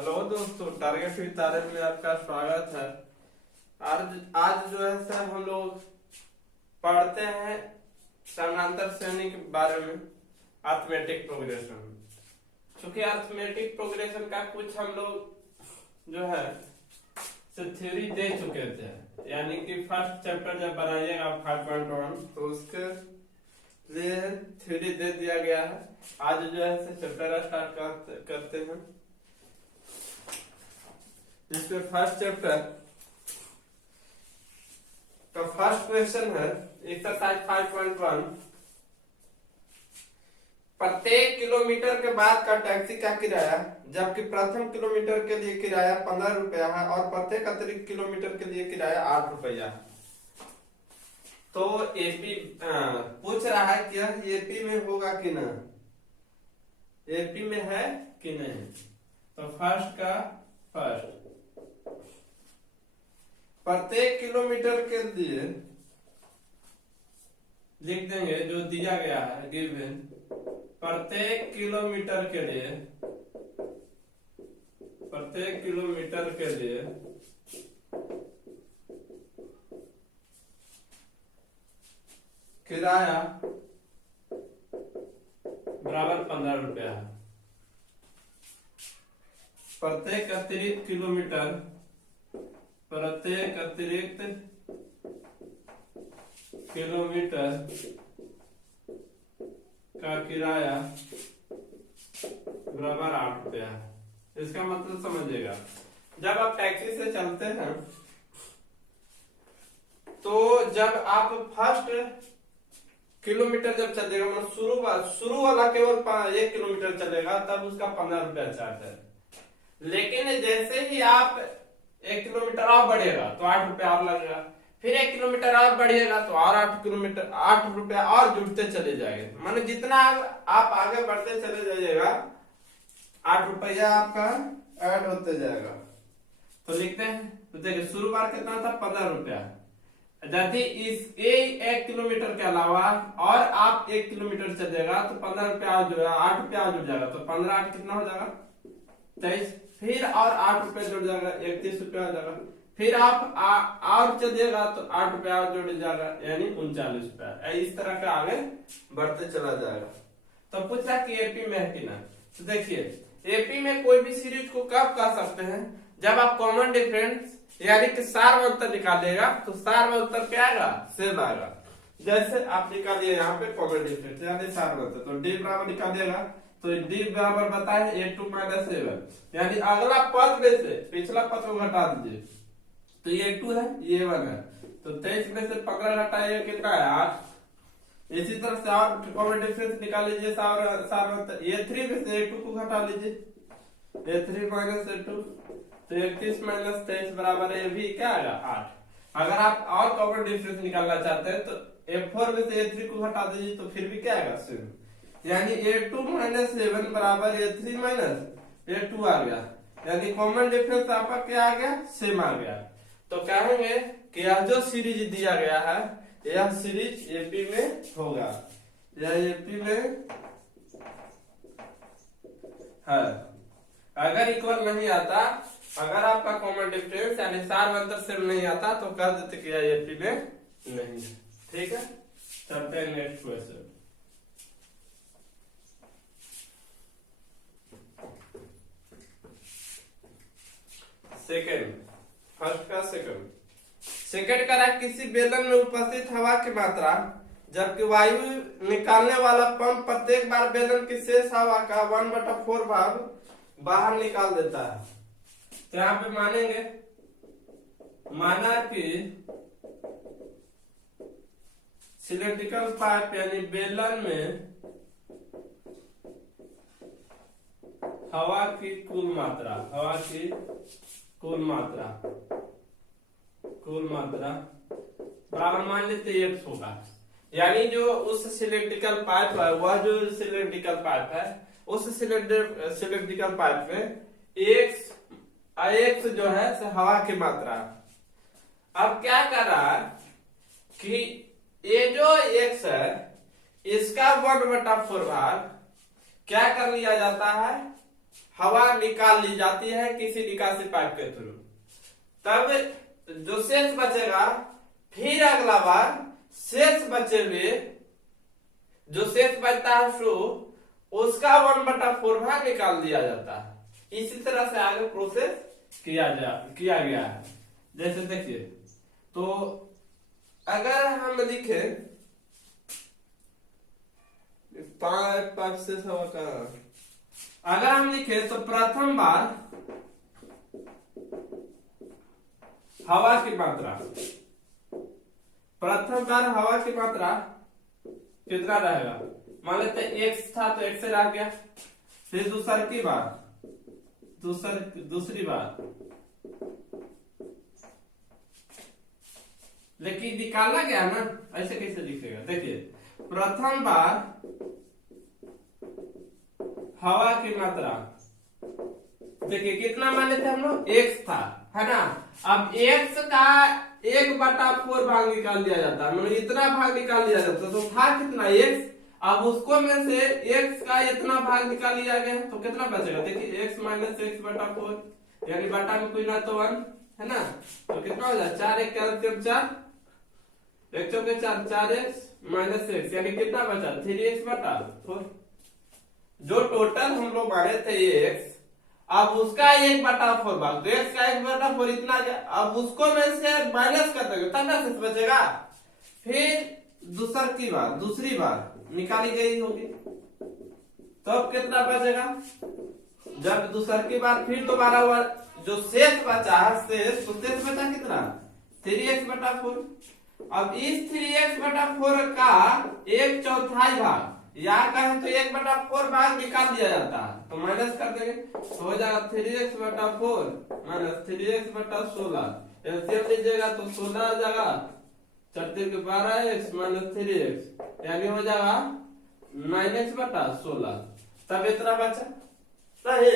Hello दोस्तों, target with तारे में आपका स्वागत है। आज आज जो है सर हम लोग पढ़ते हैं समानांतर श्रेणी के बारे में, अर्थमेटिक प्रोग्रेशन। क्योंकि अर्थमेटिक प्रोग्रेशन का कुछ हम लोग जो है थ्योरी दे चुके थे, यानी कि फर्स्ट चैप्टर जब बनाइएगा 5.1 तो उसके लिए थ्योरी दे दिया गया है। आज जो है चैप्टर स्टार्ट करते हैं। इसमें फर्स्ट चैप्टर का फर्स्ट क्वेश्चन है एक्सरसाइज 5.1। प्रत्येक किलोमीटर के बाद का टैक्सी का किराया, जबकि प्रथम किलोमीटर के लिए किराया 15 रुपया है और प्रत्येक अतिरिक्त किलोमीटर के लिए किराया 8 रुपया है। तो एपी पूछ रहा है कि यह एपी में होगा कि ना, एपी में है कि नहीं। तो फर्स्ट का फर्स्ट, प्रत्येक किलोमीटर के लिए लिख देंगे जो दिया गया है गिवन। प्रत्येक किलोमीटर के लिए किराया बराबर 15 रुपया है। प्रत्येक अतिरिक्त किलोमीटर का किराया बराबर 8 रुपया है। इसका मतलब समझिएगा, जब आप टैक्सी से चलते हैं तो जब आप फर्स्ट किलोमीटर जब चलेगा, मतलब शुरू वाला केवल 1 किलोमीटर चलेगा, तब उसका 15 रुपया चार्ज है। लेकिन जैसे ही आप 1 किलोमीटर और बढ़ेगा तो 8 रुपया और लगेगा, फिर 1 किलोमीटर और बढ़िएगा तो और 8 रुपया और जुड़ते चले जाएंगे। माने जितना आप आगे बढ़ते चले जाइएगा 8 रुपया आपका ऐड होते जाएगा। तो लिखते हैं, तो देखिए शुरू बार कितना था 15 रुपया, यदि इस 1 किलोमीटर के अलावा और आप 1 किलोमीटर चलेगा तो 15 रुपया जो है 8 रुपया जुड़ जाएगा। तो 15 8 कितना हो जाएगा 23, फिर और 8 रुपया जुड़ जाएगा 31 रुपया हो जाएगा। फिर आप और चलिएगा तो 8 रुपया और जुड़ जाएगा, यानी 39 रुपया। इस तरह का आगे बढ़ते चला जाएगा। तो पूछा कि एपी में है कि ना। तो देखिए एपी में कोई भी सीरीज को कब कह सकते हैं, जब आप कॉमन डिफरेंस यानी कि सार अंतर निकालेगा तो सार अंतर क्या आएगा, सेम आएगा। जैसे आप निकालिए यहाँ पे कॉमन डिफरेंस यानी सार अंतर, तो डी बराबर निकालिएगा तो डी बराबर बताए a2 - 7, यानी अगला पद में से पिछला पद को घटा दीजिए। तो ये 2 है, ये 1 है, तो 23 में से 15 घटाइए कितना है 8। इसी तरह से और कॉमन डिफरेंस निकाल लीजिए, ये 3 में से 2 को घटा लीजिए, ये 3 - 2, तो 31 - 23 बराबर है, ये भी क्या आएगा 8। अगर आप और कॉमन डिफरेंस निकालना चाहते हैं तो a4 में से a3 को घटा दीजिए, तो फिर भी क्या आएगा 7, यानी a2 - 7 बराबर a3 - a2 आ गया, यानी कॉमन डिफरेंस आपका क्या आ गया, सेम आ गया। तो कहेंगे कि यह जो सीरीज दिया गया है यह सीरीज एपी में होगा, यह एपी में है। अगर इक्वल नहीं आता, अगर आपका कॉमन डिफरेंस यानी सार अंतर सेम नहीं आता तो कह देते कि यह एपी में नहीं है। ठीक है, चलते हैं नेक्स्ट क्वेश्चन। सेकेंड, फर्स्ट का सेकेंड करा किसी बेलन में उपस्थित हवा की मात्रा, जबकि वायु निकालने वाला पंप प्रत्येक बार बेलन की शेष हवा का 1/4 भाग बाहर निकाल देता है। तो यहाँ पे मानेंगे, माना कि सिलेंड्रिकल पाइप यानी बेलन में हवा की कुल मात्रा बराबर मान लेते 1 होगा, यानी जो उस सिलेंड्रिकल पाइप है, वह जो सिलेंड्रिकल पाइप है, उस सिलेंड्रिकल पाइप में x जो है हवा की मात्रा। अब क्या कर रहा है कि ये जो x है इसका 1/4 भाग क्या कर लिया जाता है, हवा निकाल ली जाती है किसी निकासी पाइप के थ्रू, तब जो शेष बचेगा, फिर अगला बार शेष बचे हुए जो शेष बचता है फ्लो, उसका 1/4 भाग निकाल दिया जाता है। इसी तरह से आगे प्रोसेस किया गया है। जैसे देखिए, तो अगर हम लिखे 5 से हवा का, अगर हम लिखे तो प्रथम बार हवा की मात्रा, प्रथम बार हवा की मात्रा कितना रहेगा, मान लेते x था तो x से रह गया। फिर दूसरी बार लेकिन निकाला गया ना, ऐसे कैसे लिखेगा, देखिए प्रथम बार हवा की मात्रा, देखिए कितना मान लेते हम लोग, x था, है ना। अब x का 1/4 भाग निकाल दिया जाता है, मतलब इतना भाग निकाल दिया जाता है, तो था कितना x, अब उसको में से x का इतना भाग निकाल लिया गया, तो कितना बचेगा, देखिए x माइनस x/4, यानी बटा में कोई ना तो 1 है ना, तो कितना हो जाए 4 1 4 4 1 चौके 4 4x माइनस x, यानी कितना बचा 3x/4। जो टोटल हम लोग माने थे ये x, अब उसका 1/4 भाग, तो x का 1/4 इतना गया, अब उसको में से माइनस कर देंगे तब ना शेष बचेगा। फिर दूसरी बार निकाली गई होगी, तो अब कितना बचेगा, जब दूसरी बार फिर दोबारा हुआ, जो शेष बचा है शेष बचा कितना 3x/4। अब इस 3x/4 का 1/4 भाग, यहाँ का है तो 1/4 भाग निकाल दिया जाता है, तो माइनस कर देंगे, तो हो जाएगा 3x/4 माइनस 3x/16। एलसीएम लीजिएगा तो 16 आ जाएगा, 4 के 12x माइनस 3x, यानी हो जाएगा 9x/16। तब इतना बचा सही,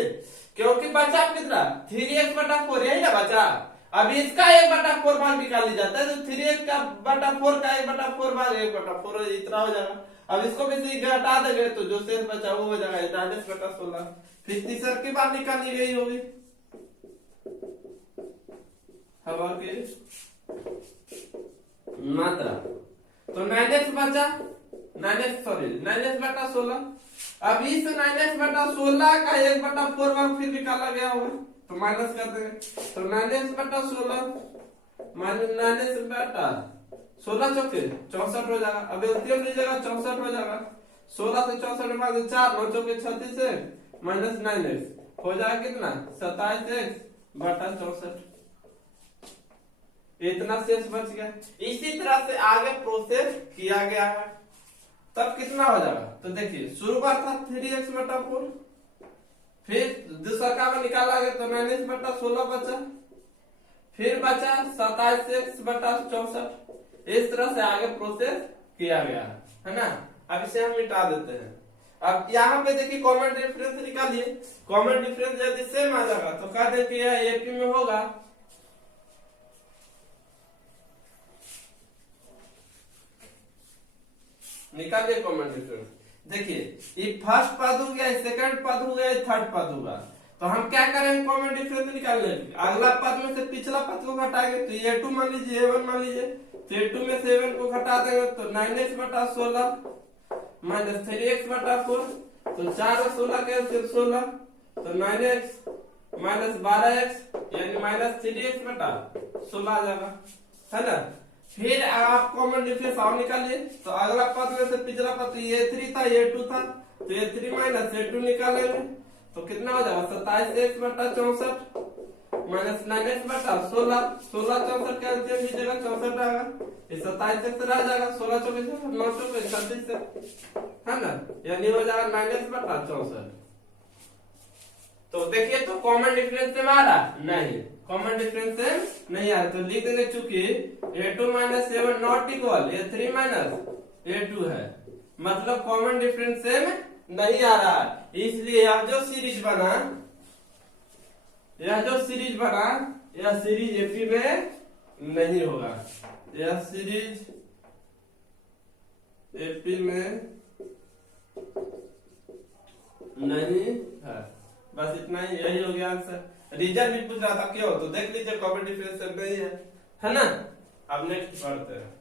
क्योंकि बचा कितना 3x/4, यही ना बचा। अब इसका 1/4 भाग निकाल ली जाता है, तो 3x/4 का 1/4 भाग 1/4 इतना हो जाएगा। अब इसको भी से घटा देंगे तो जो शेष बचा वो हो जाएगा 9x/16। फिर तीसरी बार निकाली गई होगी हवा की मात्रा, तो 9x बचा, 9x/16। अब इस 9x/16 का 1/4 भाग फिर निकाला गया होगा, तो माइनस कर देंगे, तो 9x/16 माइनस 9x/16 चौके 64 हो जाएगा। अब एलसीएम लीजिएगा 64 हो जाएगा, 16 से 64 में 4 9 चौके 36 है माइनस 9x, हो जाएगा कितना 27x/64। इतना शेष बच गया। इसी तरह से आगे प्रोसेस किया गया है, तब कितना हो जाएगा, तो देखिए शुरू बार था 3x/4, फिर दूसरा में निकाला गया तो 9x/16 बचा, फिर बचा 27x/64। इस तरह से आगे प्रोसेस किया गया है ना। अब इसे हम मिटा देते हैं। अब यहाँ पे देखिए कॉमन डिफरेंस निकालिए, कॉमन डिफरेंस यदि सेम आ जाएगा तो कह देते हैं एपी में होगा निकालिए कॉमन डिफरेंस। देखिए ये फर्स्ट पद हो गया, सेकंड पद हो गया, थर्ड पद होगा, तो हम क्या करेंगे कॉमन डिफरेंस निकालने, अगला पद में से पिछला पद को घटाएंगे, तो ये 2 मान लीजिए, A1 मान लीजिए, तो A2 में से A1 को घटा देंगे तो 9x/16 माइनस 3x/4, तो 4 और 16 कैंसिल 16, तो 9x माइनस 12x यानी माइनस 3x/16 आ जाएगा, है ना। फिर आप कॉमन डिफरेंस और निकालिए, तो अगला पद में से पिछला पद A3 था, A2 था, तो A3 माइनस A2 निकालेंगे, तो कितना हो जाएगा 27x/64 माइनस 9x/16, 16 64 कैंसिल कीजिएगा 64 आएगा, ये 27x रह जाएगा, 16 24 9 24 36 है ना, यानी हो जाएगा 9x/64। तो देखिए तो कॉमन डिफरेंस से आ रहा नहीं, कॉमन डिफरेंस से नहीं आ रहा, तो लिख देंगे चूंकि A2 minus A1 not equal A3 minus A2 है, मतलब कॉमन डिफरेंस सेम नहीं आ रहा है। इसलिए यह जो सीरीज बना यह सीरीज एपी में नहीं होगा, यह सीरीज एपी में नहीं है, बस इतना ही, यही हो गया आंसर। रीजन भी पूछ रहा था क्यों, तो देख लीजिए कॉमन डिफरेंस नहीं है ना। अब नेक्स्ट पढ़ते हैं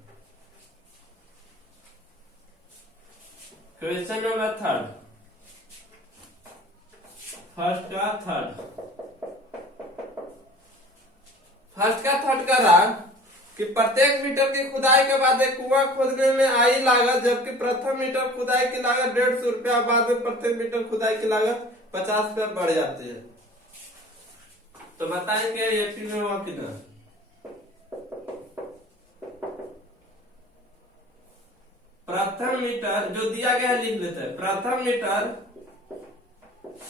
क्वेश्चन नंबर थर्ड, फर्स्ट का थर्ड कर रहा कि प्रत्येक मीटर की खुदाई के बाद एक कुआं खोदने में आई लागत, जबकि प्रथम मीटर खुदाई की लागत 150 रुपया, बाद में प्रत्येक मीटर खुदाई की लागत 50 रुपया बढ़ जाती है। तो बताएं कि एपी में हुआ कितना। प्रथम मीटर जो दिया गया है लिख लेते हैं। प्रथम मीटर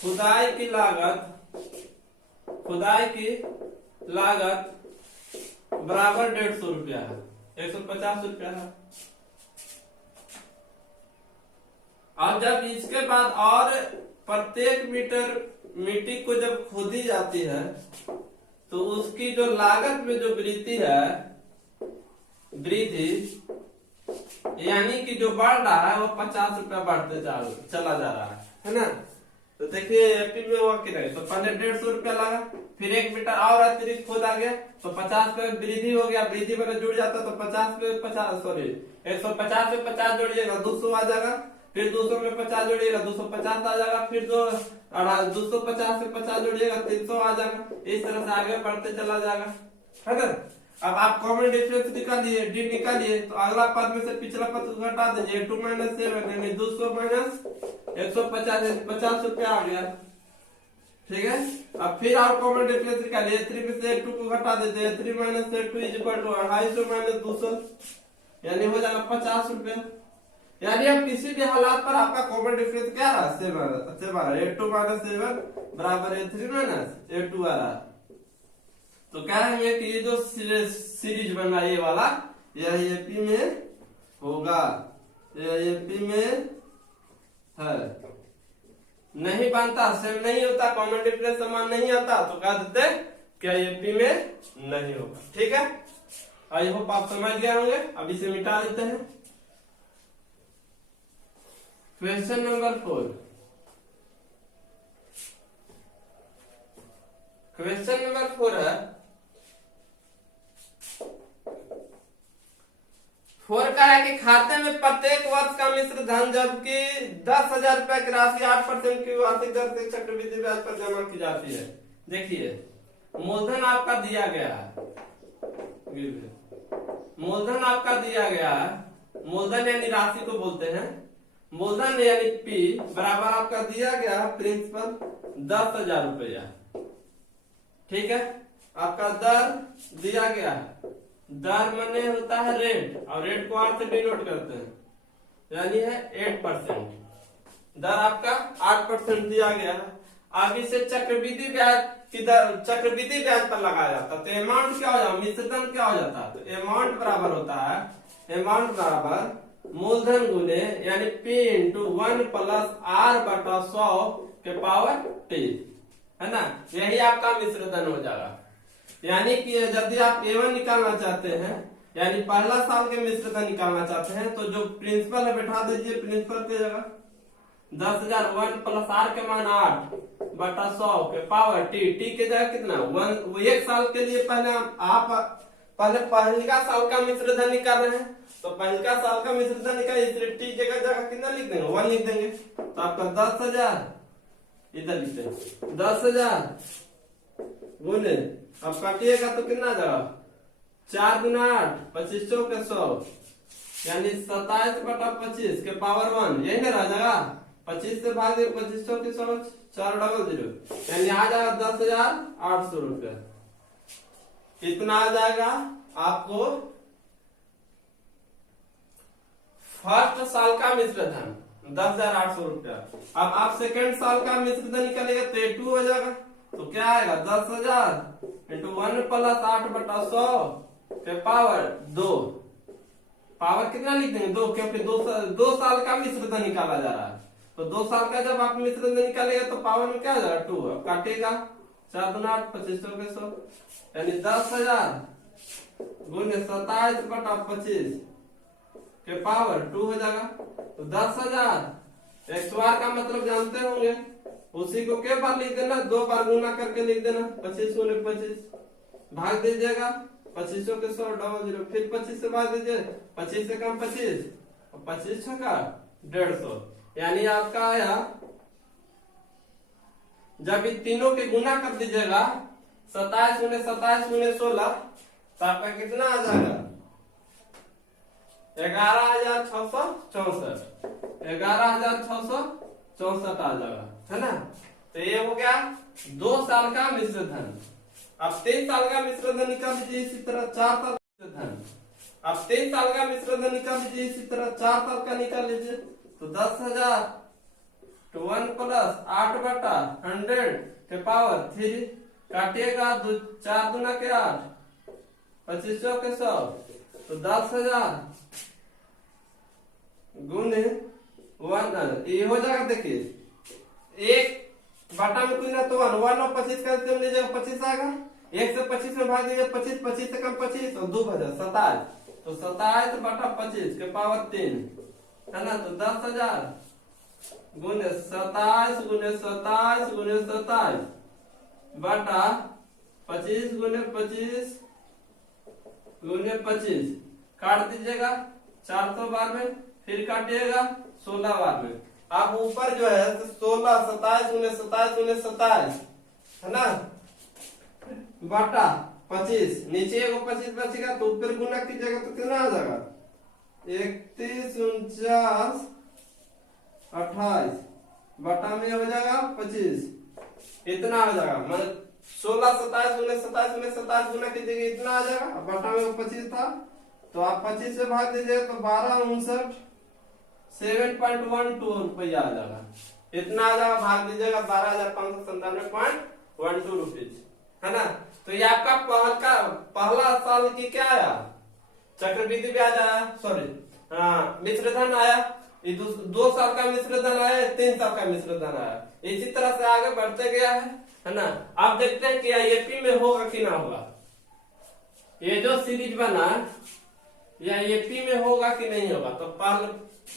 खुदाई की लागत बराबर 150 रुपया है, 150 रुपया है। अब जब इसके बाद और प्रत्येक मीटर मिट्टी को जब खोदी जाती है तो उसकी जो लागत में जो वृद्धि यानी कि जो बढ़ रहा है वो 50 रुपया बढ़ते चला जा रहा है ना। तो देखिए एपी में हुआ कि नहीं, तो पहले 150 रुपया लगा, फिर 1 मीटर और अतिरिक्त खोदा गया तो 50 पे वृद्धि हो गया, वृद्धि में जुड़ जाता तो 50 पे 50 सॉरी 150 पे 50 जोड़िएगा 200 आ जाएगा, फिर 200 में 50 जोड़िएगा 250 आ जाएगा, फिर 250 से 50 जोड़िएगा 300 आ जाएगा। इस तरह से आगे बढ़ते चला जाएगा, है ना। अब आप कॉमन डिफरेंस निकालिए, डी निकालिए, तो अगला पद में से पिछला पद को घटा दीजिए, 2 - 7 यानी 200 - 150 50 रुपया आ गया, ठीक है। अब फिर आप कॉमन डिफरेंस निकालिए, 3 में से 2 को घटा देते हैं, 3 - 2 = 250 - 200 यानी हो जाएगा 50 रुपया। यानी अब किसी भी हालात पर आपका कॉमन डिफरेंस क्या रहा, 7 A2 - 7 बराबर A3 - A2 आ रहा। तो कहेंगे कि ये जो सीरीज बन रहा है ये वाला, यह एपी में होगा, यह एपी में है। नहीं बनता, सेम नहीं होता, कॉमन डिफरेंस समान नहीं आता तो कह देते क्या एपी में नहीं होगा, ठीक है। आई होप आप समझ गए होंगे। अब इसे मिटा देते हैं। क्वेश्चन नंबर 4, क्वेश्चन नंबर 4 है 4 का है कि खाते में प्रत्येक वर्ष का मिश्र धन जबकि 10,000 रुपए की राशि 8% की वार्षिक दर से चक्रवृद्धि ब्याज पर जमा की जाती है। देखिए मूलधन आपका दिया गया है, मूलधन आपका दिया गया है, मूलधन यानी राशि को बोलते हैं, मूलधन यानी पी बराबर आपका दिया गया है प्रिंसिपल 10,000 रुपया, ठीक है। आपका दर दिया गया है, दर माने होता है रेट, और रेट को आर से डिनोट करते हैं, यानी है 8%। दर आपका 8% दिया गया है। अब इसे चक्रवृद्धि ब्याज की दर, चक्रवृद्धि ब्याज पर लगाया जाता है, तो अमाउंट क्या हो जाता है, मिश्रधन क्या हो जाता है, तो अमाउंट बराबर होता है, अमाउंट बराबर मूलधन गुने यानी P × 1 + R/100 के पावर T, है ना। यही आपका मिश्रधन हो जाएगा। यानी कि यदि आप A1 निकालना चाहते हैं, यानी पहला साल के मिश्रधन निकालना चाहते हैं, तो जो प्रिंसिपल है बैठा दीजिए, प्रिंसिपल की जगह 10,000 1 + R के मान 8/100 के पावर T, T की जगह कितना 1। एक साल के लिए पहले आप पहला साल का मिश्रधन निकाल रहे हैं, तो पहला साल का मिश्रधन निकाल, इसलिए T जगह कितना लिख देंगे 1 लिख देंगे, तो आपका 10,000 इधर लिखते हैं 10,000 गुने अब काटिएगा तो कितना जाएगा 4 × 8 2500 के 100 यानी 27/25 के पावर 1, यही ना रह जाएगा। 25 से भाग दे 2500 के 100 400 यानी आ जाएगा 10,800 रुपया। कितना आ जाएगा आपको फर्स्ट साल का मिश्रधन 10,800 रुपया। अब आप सेकेंड साल का मिश्रधन निकालेगा तो ये 2 हो जाएगा, तो क्या आएगा 10,000 × 1 + 8/100 के पावर 2। पावर कितना लिख देंगे 2, क्योंकि 2 साल का मिश्रधन निकाला जा रहा है, तो 2 साल का जब आप मिश्रधन निकालेगा तो पावर में क्या आ जाएगा 2। अब काटेगा 4 × 8 2500 के 100 यानी 10,000 गुने 27/25 के पावर 2 हो जाएगा। तो 10,000 100 का मतलब जानते होंगे उसी को क्या बार लिख देना, 2 बार गुना करके लिख देना, 25 गुने 25 भाग दीजिएगा 25 के 100 डबल 0, फिर 25 से भाग दीजिए, 25 से कम 25 और 25 का 150, यानी आपका आया, जब इन तीनों के गुना कर दीजिएगा 27 गुने 16, तो आपका कितना आ जाएगा 11,664, 11,664 आ जाएगा, है ना। तो ये हो गया 2 साल का मिश्र धन। अब 3 साल का मिश्र धन निकाल लीजिए इसी तरह, 4 साल का धन। अब 3 साल का मिश्र धन निकाल लीजिए इसी तरह, 4 साल का निकाल लीजिए, तो 10,000 तो 1 प्लस 8/100 के पावर 3 काटिएगा, 4 दूना के 8, 2500 के 100, तो 10,000 गुने 1, ये हो जाएगा। देखिए 1 बटा में कोई ना तो 1 और 25 का लीजिएगा, 25 आएगा, 1 से 25 में भाग दीजिए 25, 25 से कम 25 और 2 बजा 27, तो 27/25 के पावर 3, है ना। तो 10,000 गुने 27 गुने 27 गुने 27 बटा 25 गुने 25 गुने 25 काट दीजिएगा 400 बार में, फिर काटिएगा 16 बार में। अब ऊपर जो है 16 27 गुने 27 गुने 27, है ना, बटा 25, नीचे एगो 25 बचेगा तो ऊपर गुना कीजिएगा तो कितना आ जाएगा 31 49 28 बटा में हो जाएगा 25, इतना आ जाएगा। मतलब 16 27 गुने 27 गुने 27 गुना कीजिएगा, इतना आ जाएगा। बटा में 25 था तो आप 25 से भाग दीजिएगा तो 12,59 7.12 रुपया आ जाएगा, इतना आ जाएगा। भाग दीजिएगा 12,597.12 रुपीज, है ना। तो ये आपका पहला साल की क्या आया, चक्रवृद्धि ब्याज आया, सॉरी मिश्रधन आया। ये 2 साल का मिश्रधन आया, 3 साल का मिश्रधन आया, इसी तरह से आगे बढ़ते गया है ना। आप देखते हैं कि एपी में होगा कि ना होगा, ये जो सीरीज बना या एपी में होगा कि नहीं होगा। तो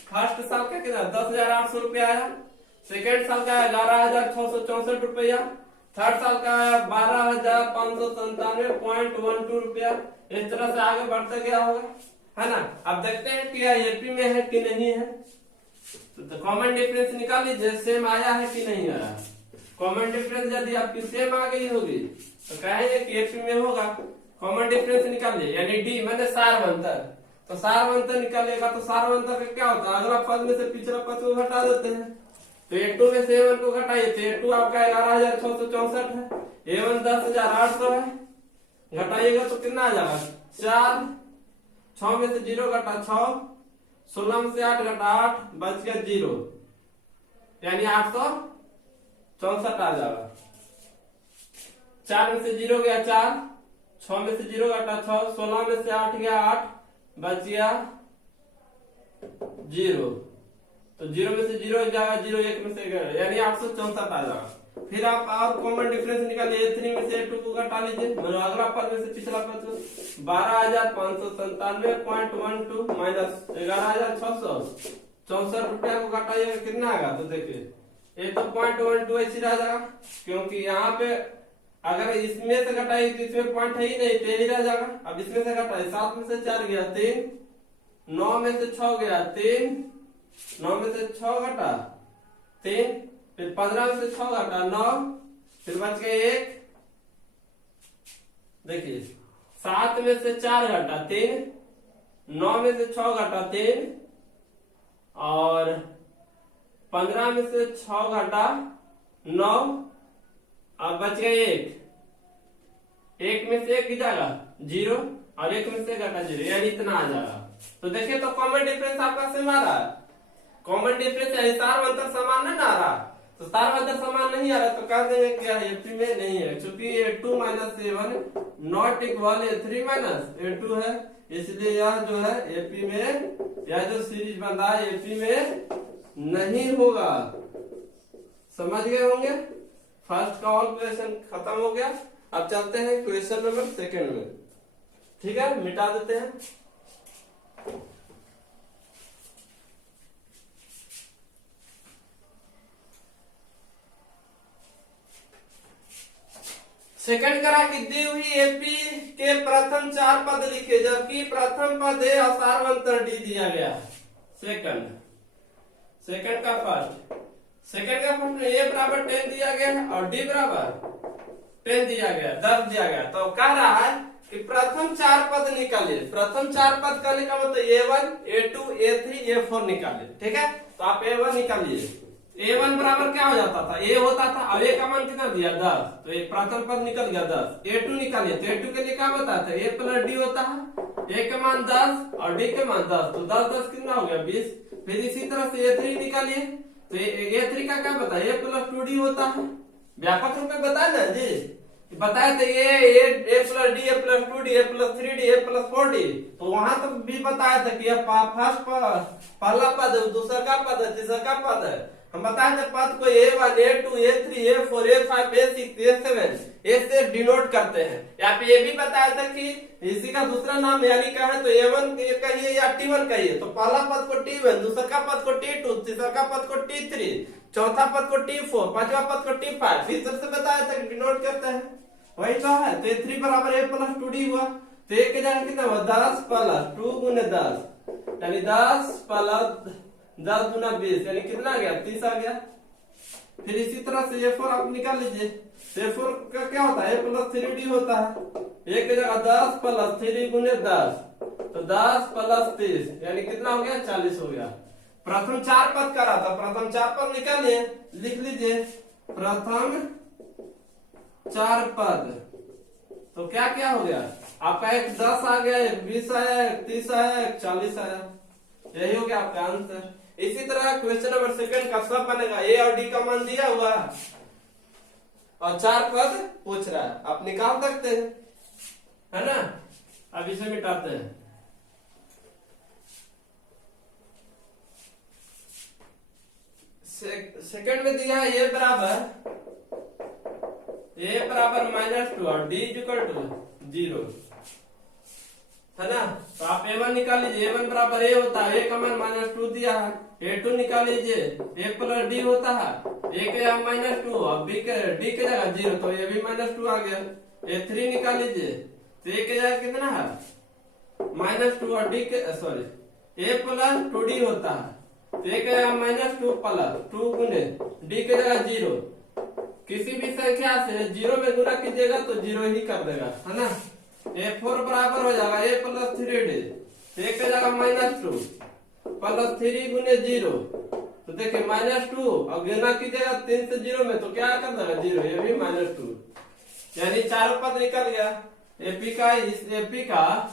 फर्स्ट साल का कितना 10,800 रुपया आया, सेकेंड साल का 11,664 रुपया, थर्ड साल का आया 12,597.12 रुपया। इस तरह से आगे बढ़ते गया होगा, है ना। अब देखते हैं कि एपी में है कि नहीं है। तो कॉमन डिफरेंस निकाल लीजिए, सेम आया है कि नहीं आया। कॉमन डिफरेंस यदि आपकी सेम आ गई होगी तो कहेंगे कि एपी में होगा। कॉमन डिफरेंस निकालिए, यानी डी मैंने सारवंतर, तो सारवंतर निकालिएगा तो सारवंतर का क्या होता है, अगला पद में से पिछला पद को घटा देते हैं। तो A2 में से A1 को घटाइए तो A2 आपका 11,664 है, A1 10,800 है, घटाइएगा तो कितना आ जाएगा 4, 6 में से 0 घटा 6, 16 में से 8 घटा 8, बच गया 0, यानी 864 आ जाएगा। 4 में से 0 गया 4, 6 में से 0 घटा 6, 16 में से 8 गया 8, बच गया 0, तो 0 में से 0 जाएगा 0, 1 में से यानी 864 आ जाएगा। फिर आप और कॉमन डिफरेंस निकालिए, A3 में से A2 को घटा लीजिए, मतलब अगला पद में से पिछला पद 12,597.12 माइनस 11,664 रुपया को घटाइएगा कितना आएगा। तो देखिए ये तो 0.12 ऐसी रह जाएगा, क्योंकि यहाँ पे अगर इसमें से घटाई तो इसमें पॉइंट है ही नहीं, तो यही रह जाएगा। अब इसमें से घटाई 7 में से 4 गया 3, 9 में से 6 गया 3, 9 में से 6 घटा 3, फिर 15 में से 6 घटा 9, फिर बच गए 1। देखिए 7 में से 4 घटा 3, 9 में से 6 घटा 3 और 15 में से 6 घटा 9, अब बच गए 1। 1 में से 1 जाएगा 0 और 1 में से घटा 0, यानी इतना आ जाएगा। तो देखिए तो कॉमन डिफरेंस आपका सेम आ रहा है। कॉमन डिफरेंस सारवंतर समान नहीं आ रहा, तो सारवंतर समान नहीं आ रहा तो कह देंगे क्या एपी में नहीं है, क्योंकि A2 minus A1 not equal A3 minus A2 है, इसलिए यह जो है एपी में, यह जो सीरीज बन रहा है एपी में नहीं होगा। समझ गए होंगे। फर्स्ट का ऑल क्वेश्चन खत्म हो गया। अब चलते हैं क्वेश्चन नंबर 2 में, ठीक है, मिटा देते हैं। सेकंड करा कि दी हुई एपी के प्रथम 4 पद लिखे, जबकि प्रथम पद ए और सार्वंतर डी दिया गया। सेकंड का फर्स्ट में ए बराबर 10 दिया गया और डी बराबर 10 दिया गया, 10 दिया गया। तो कह रहा है कि प्रथम 4 पद निकालिए। प्रथम 4 पद का निकाल तो A1 A2 A3 A4 निकालिए। ठीक है, तो आप A1 निकालिए। A1 बराबर क्या हो जाता था, A होता था। अब A का मान कितना दिया 10, तो ये प्रथम पद निकल गया 10। A2 निकालिए, तो A2 के लिए क्या बताता है, A प्लस डी होता है। A का मान 10 और D के मान 10, तो 10 10 कितना हो गया 20। फिर इसी तरह से A3 निकालिए, तो A3 का क्या बताया, A प्लस 2D होता है। व्यापक रूप में बताया ना जी, बताया तो A plus D A plus 2D A plus 3D A plus 4D। तो वहां तो भी बताया था कि फर्स्ट पहला पद है, दूसरा का पद है, तीसरा का पद है। हम बताए थे पद को A1 A2 A3 A4 A5 A6 A7 ए से डिनोट करते हैं। यहाँ पे ये भी बताया था कि इसी का दूसरा नाम यानी का है तो A1 कहिए या T1 कहिए। तो पहला पद को T1, दूसरा का पद को T2, तीसरा का पद को T3, चौथा पद को T4, पांचवा पद को T5। फिर सबसे बताया था कि डिनोट करते हैं, वही तो है। तो A3 बराबर A प्लस 2D हुआ। तो एक के जगह कितना हुआ 10 प्लस 2 गुने 10, यानी 10 प्लस 10 गुना 20, यानी कितना गया 30 आ गया। फिर इसी तरह से A4 आप निकाल लीजिए। A4 का क्या होता है, A प्लस 3D होता है। एक की जगह 10 प्लस 3 गुने 10, तो 10 प्लस 30, यानी कितना हो गया 40 हो गया। प्रथम 4 पद का रहा था, प्रथम 4 पद निकालिए, लिख लीजिए प्रथम 4 पद। तो क्या क्या हो गया आपका, एक 10 आ गया, एक 20 आया, एक 30 आया, एक 40 आया। यही हो गया आपका आंसर। इसी तरह क्वेश्चन नंबर सेकंड का सब बनेगा। ए और डी का मान दिया हुआ और 4 पद पूछ रहा है, आप निकाल सकते हैं, है ना। अब इसे मिटाते हैं। सेकंड में दिया है ए बराबर -2 और डी इक्वल टू 0, है ना। तो आप A1 निकाल लीजिए। A1 बराबर A होता है, A का मान -2 दिया है। A2 निकाल लीजिए, A प्लस D होता है। A के यहाँ -2 और D के जगह 0, तो ये भी -2 आ गया। A3 निकाल लीजिए, तो A के जगह कितना है -2 और D के A प्लस 2D होता है। तो A के जगह -2 प्लस 2 गुने D के जगह 0। किसी भी संख्या से 0 में गुना कीजिएगा तो 0 ही कर देगा, है ना। A4 बराबर हो जाएगा A प्लस 3D, एक के जगह -2 प्लस 3 गुने 0। तो देखिए -2 और गुना कीजिएगा 3 से 0 में, तो क्या कर देगा 0, ये भी -2, यानी चारों पद निकल गया। एपी का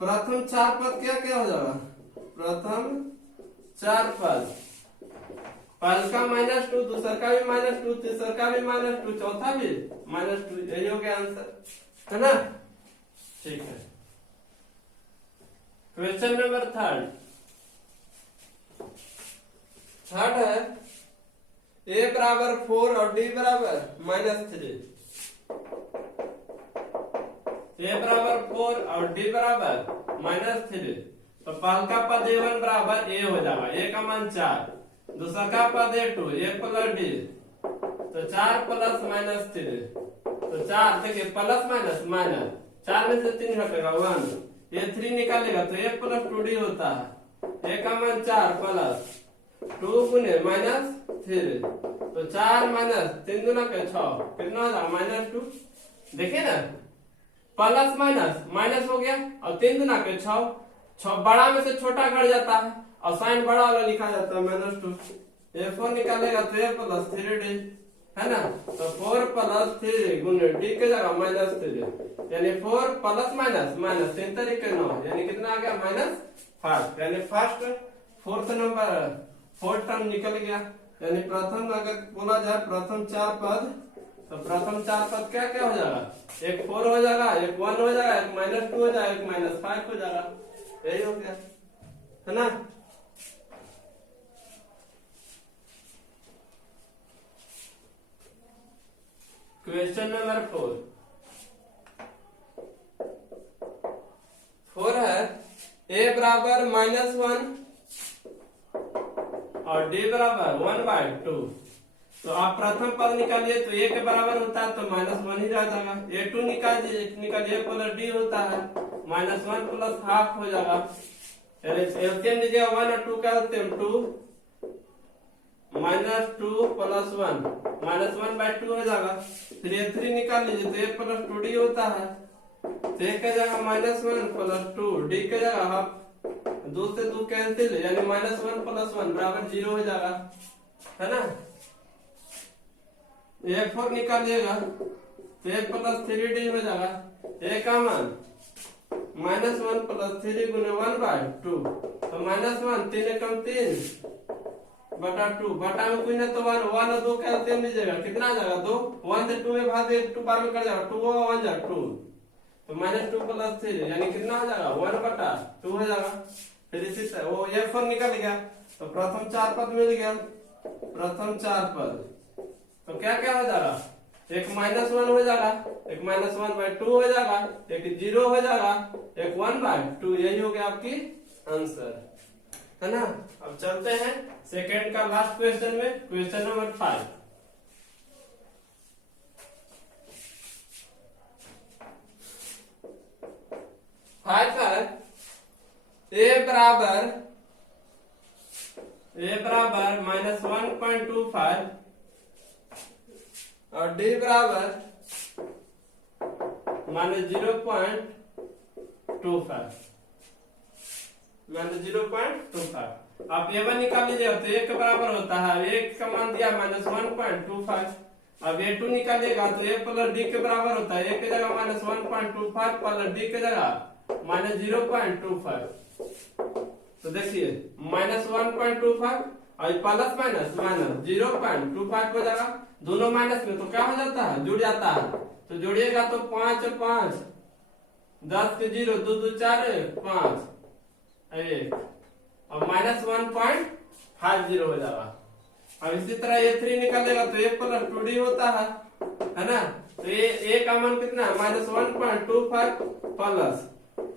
प्रथम 4 पद क्या क्या हो जाएगा, प्रथम 4 पद, पहले का -2, दूसरा का भी -2, तीसरा का भी -2, चौथा भी -2। यही हो गया आंसर, है ना। ठीक है, क्वेश्चन नंबर थर्ड है A बराबर 4 और D बराबर -3। A बराबर 4 और D बराबर -3। तो पहला का पद A1 बराबर A हो जाएगा, A का मान 4, दूसरा का पद A2 A प्लस D, तो 4 प्लस -3, तो 4 देखिए प्लस माइनस 4 में से 3 घटेगा 1। A3 निकालेगा तो A प्लस 2D होता है। A का मान 4 प्लस 2 गुने -3, तो 4 माइनस 3 गुना के 6, कितना हो जाएगा -2। देखिए ना, प्लस माइनस हो गया और 3 गुना के 6 बड़ा में से छोटा घट जाता है और साइन बड़ा वाला लिखा जाता है -2। A4 निकालेगा तो A प्लस 3D, है ना। तो 4 प्लस 3 गुने D के जगह -3, यानी 4 प्लस माइनस 3 तरीके 9, यानी कितना आ गया -5, यानी फोर्थ टर्म निकल गया। यानी प्रथम अगर बोला जाए प्रथम 4 पद, तो प्रथम 4 पद क्या क्या हो जाएगा, एक 4 हो जाएगा, एक 1 हो जाएगा, एक -2 हो जाएगा, एक -5 हो जाएगा। यही हो गया, है ना। क्वेश्चन नंबर 4 है A बराबर -1 और D बराबर 1/2। तो आप प्रथम पद निकालिए तो ए के बराबर होता है तो -1 ही रह जाएगा। a2 निकालिए प्लस d होता है -1 प्लस हाफ हो जाएगा। एलसीएम लीजिएगा 1 और 2 का एलसीएम 2 -2 प्लस 1 -1/2 हो जाएगा। फिर a3 निकाल लीजिए तो a प्लस 2d होता है तो a का जगह -1 प्लस 2 d का जगह हाफ 2 से 2 कैंसिल यानी -1 प्लस 1 बराबर 0 हो जाएगा, है ना। a4 निकालिएगा तो a प्लस 3d हो जाएगा। a का मान -1 प्लस 3 गुने 1/2 तो -1 3 एकम 3 बटा 2 बटा में कोई ना तो 1 और 2 का एलसीएम लीजिएगा कितना आ जाएगा 2 1 से 2 में भाग दे 2 बार में कर जाएगा 2 और 1 जा 2 तो -2 प्लस 3 यानी कितना हो जाएगा 1/2 हो जाएगा। फिर इसी तरह वो a4 निकल गया तो प्रथम 4 पद मिल गया। प्रथम 4 पद तो क्या क्या हो जाएगा एक -1 हो जाएगा, एक -1/2 हो जाएगा, एक 0 हो जाएगा, एक 1/2। यही हो गया आपकी आंसर, है ना। अब चलते हैं सेकंड का लास्ट क्वेश्चन में, क्वेश्चन नंबर 5। a बराबर -1.25 और d बराबर -0.25 आप a1 निकाल लीजिए तो 1 के बराबर होता है 1 का मान दिया -1.25। अब a2 निकालिएगा तो a प्लस d के बराबर होता है 1 की जगह -1.25 प्लस d की जगह -0.25। तो देखिए -1.25 और प्लस माइनस माइनस 0.25 हो जाएगा। दोनों माइनस में तो क्या हो जाता है जुड़ जाता है तो जोड़िएगा तो 5 और 5 10 के 0 2 2 4 5 1 और -1.50 हो जाएगा। अब इसी तरह a3 निकालेगा तो a प्लस 2d होता है ना। तो a का मान कितना है -1.25 प्लस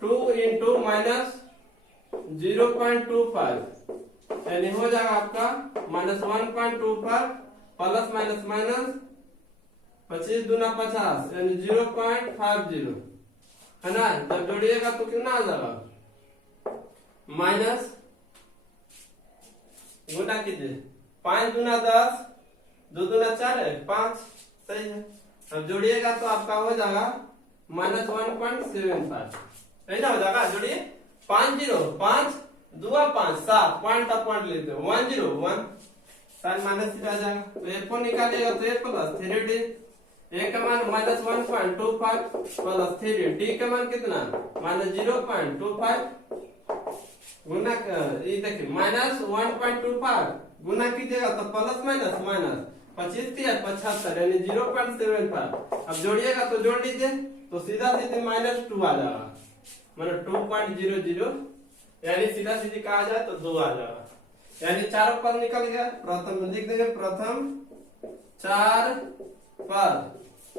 2 इंटू -0.25 यानी हो जाएगा आपका -1.25 प्लस माइनस माइनस 25 दूना 50 यानी 0.50, है ना। जब जोड़िएगा तो कितना आ जाएगा माइनस गुना कीजिए 5 दूना 10 2 दूना 4 है 5 सही है। अब जोड़िएगा तो आपका हो जाएगा -1.75 सही ना हो जाएगा। जोड़िए 5 0 5 2 5 7 पॉइंट ऑफ पॉइंट लेते हो 1 0 1 साइन माइनस थीटा आ जाएगा। तो a4 निकालिएगा तो a प्लस 3d a का मान -1.25 प्लस 3 d का मान कितना -0.25 गुना ये देखिए -1.25 गुना कीजिएगा तो प्लस माइनस माइनस 25 3 75 यानी 0.75। अब जोड़िएगा तो जोड़ लीजिए तो सीधा सीधे -2 आ जाएगा मतलब 2.00 यानी सीधा सीधी कहा जाए तो 2 आ जाएगा यानी चारों पद निकल गया। प्रथम लिख देंगे प्रथम 4 पद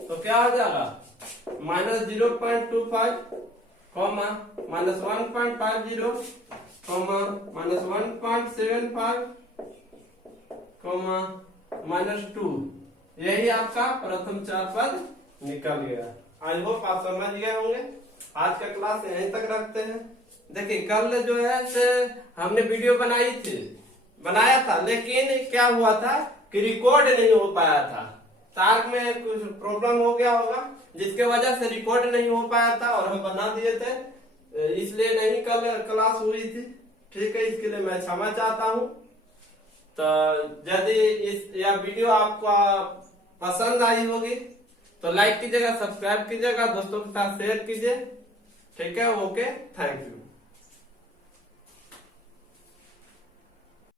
तो क्या हो जाएगा -0.25 कॉमा -1.50 कॉमा -1.75 कॉमा -2 यही आपका प्रथम 4 पद निकल गया। आई होप आप समझ गए होंगे। आज का क्लास यहीं तक रखते हैं। देखिए कल जो है से हमने वीडियो बनाया था लेकिन क्या हुआ था कि रिकॉर्ड नहीं हो पाया था। तार में कुछ प्रॉब्लम हो गया होगा जिसके वजह से रिकॉर्ड नहीं हो पाया था और हम बना दिए थे इसलिए नहीं कल क्लास हुई थी। ठीक है, इसके लिए मैं क्षमा चाहता हूँ। तो यदि इस या वीडियो आपको पसंद आई होगी तो लाइक कीजिएगा, सब्सक्राइब कीजिएगा, दोस्तों के साथ शेयर कीजिए। ठीक है, ओके, थैंक यू।